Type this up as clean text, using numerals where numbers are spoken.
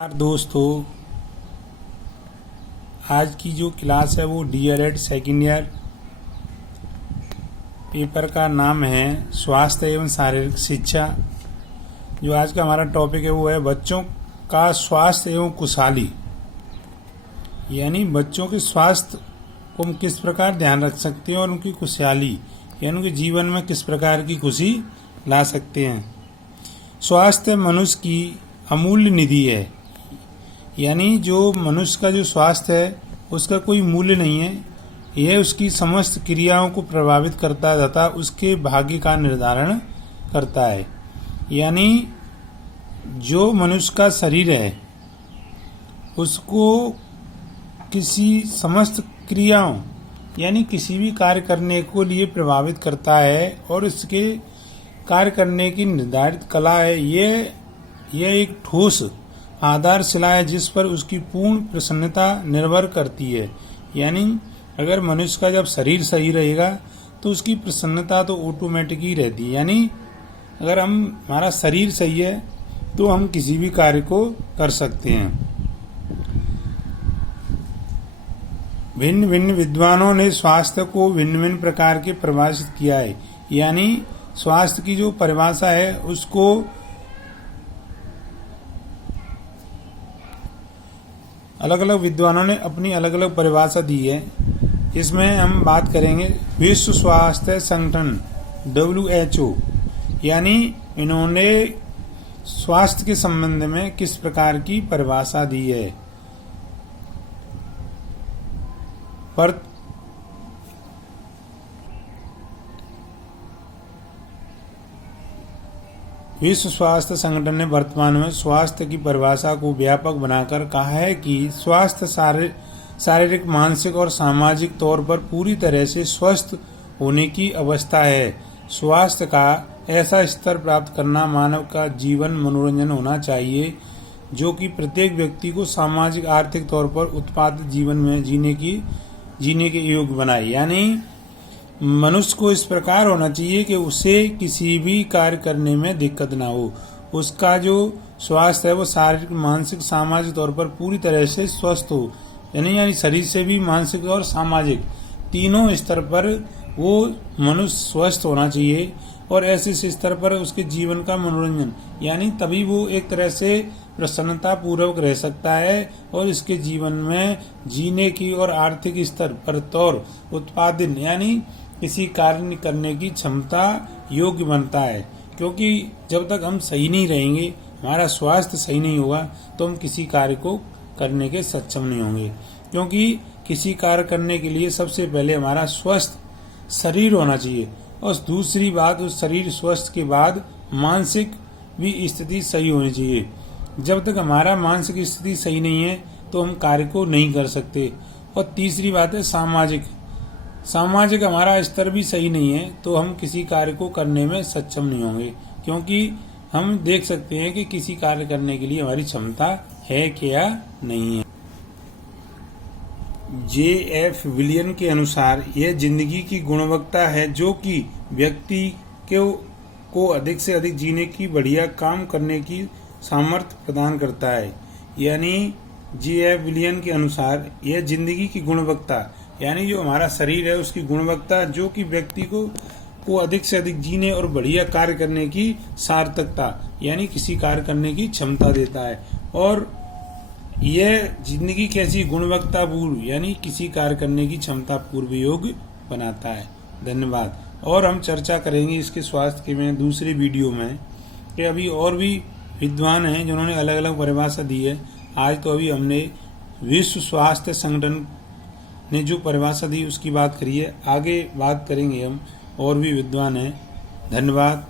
यार दोस्तों, आज की जो क्लास है वो डीएलएड सेकेंड ईयर पेपर का नाम है स्वास्थ्य एवं शारीरिक शिक्षा। जो आज का हमारा टॉपिक है वो है बच्चों का स्वास्थ्य एवं खुशहाली, यानी बच्चों के स्वास्थ्य को हम किस प्रकार ध्यान रख सकते हैं और उनकी खुशहाली यानी उनके जीवन में किस प्रकार की खुशी ला सकते हैं। स्वास्थ्य मनुष्य की अमूल्य निधि है, यानी जो मनुष्य का जो स्वास्थ्य है उसका कोई मूल्य नहीं है। यह उसकी समस्त क्रियाओं को प्रभावित करता है तथा उसके भाग्य का निर्धारण करता है। यानी जो मनुष्य का शरीर है उसको किसी समस्त क्रियाओं यानी किसी भी कार्य करने को लिए प्रभावित करता है और इसके कार्य करने की निर्धारित कला है। यह एक ठोस आधारशिला है जिस पर उसकी पूर्ण प्रसन्नता निर्भर करती है। यानी अगर मनुष्य का जब शरीर सही रहेगा तो उसकी प्रसन्नता तो ऑटोमेटिक ही रहती है। यानी अगर हमारा शरीर सही है तो हम किसी भी कार्य को कर सकते हैं। भिन्न भिन्न विद्वानों ने स्वास्थ्य को भिन्न भिन्न प्रकार के परिभाषित किया है। यानी स्वास्थ्य की जो परिभाषा है उसको अलग अलग विद्वानों ने अपनी अलग अलग परिभाषा दी है। इसमें हम बात करेंगे विश्व स्वास्थ्य संगठन WHO, यानी इन्होंने स्वास्थ्य के संबंध में किस प्रकार की परिभाषा दी है। विश्व स्वास्थ्य संगठन ने वर्तमान में स्वास्थ्य की परिभाषा को व्यापक बनाकर कहा है कि स्वास्थ्य शारीरिक, मानसिक और सामाजिक तौर पर पूरी तरह से स्वस्थ होने की अवस्था है। स्वास्थ्य का ऐसा स्तर प्राप्त करना मानव का जीवन मनोरंजन होना चाहिए जो कि प्रत्येक व्यक्ति को सामाजिक आर्थिक तौर पर उत्पादित जीवन में जीने के योग्य बनाए। यानी मनुष्य को इस प्रकार होना चाहिए कि उसे किसी भी कार्य करने में दिक्कत ना हो। उसका जो स्वास्थ्य है वो शारीरिक, मानसिक, सामाजिक तौर पर पूरी तरह से स्वस्थ हो। यानी शरीर से भी मानसिक और सामाजिक तीनों स्तर पर वो मनुष्य स्वस्थ होना चाहिए और ऐसे स्तर पर उसके जीवन का मनोरंजन, यानी तभी वो एक तरह से प्रसन्नता पूर्वक रह सकता है और इसके जीवन में जीने की और आर्थिक स्तर पर तौर उत्पादन यानी किसी कार्य करने की क्षमता योग्य बनता है। क्योंकि जब तक हम सही नहीं रहेंगे, हमारा स्वास्थ्य सही नहीं होगा तो हम किसी कार्य को करने के सक्षम नहीं होंगे। क्योंकि किसी कार्य करने के लिए सबसे पहले हमारा स्वस्थ शरीर होना चाहिए और दूसरी बात उस शरीर स्वस्थ के बाद मानसिक भी स्थिति सही होनी चाहिए। जब तक हमारा मानसिक स्थिति सही नहीं है तो हम कार्य को नहीं कर सकते। और तीसरी बात है सामाजिक हमारा स्तर भी सही नहीं है तो हम किसी कार्य को करने में सक्षम नहीं होंगे। क्योंकि हम देख सकते हैं कि किसी कार्य करने के लिए हमारी क्षमता है क्या नहीं है। JF विलियन के अनुसार यह जिंदगी की गुणवत्ता है जो कि व्यक्ति को अधिक से अधिक जीने की, बढ़िया काम करने की सामर्थ्य प्रदान करता है। यानी JF विलियन के अनुसार यह जिंदगी की गुणवत्ता यानी जो हमारा शरीर है उसकी गुणवत्ता जो कि व्यक्ति को अधिक से अधिक जीने और बढ़िया कार्य करने की सार्थकता यानी किसी कार्य करने की क्षमता देता है। और यह जिंदगी कैसी गुणवत्ता पूर्व यानी किसी कार्य करने की क्षमता पूर्व योग्य बनाता है। धन्यवाद। और हम चर्चा करेंगे इसके स्वास्थ्य के में दूसरे वीडियो में कि अभी और भी विद्वान हैं जिन्होंने अलग अलग परिभाषा दी है। आज तो अभी हमने विश्व स्वास्थ्य संगठन ने जो परिभाषा दी उसकी बात करी है। आगे बात करेंगे हम, और भी विद्वान हैं। धन्यवाद।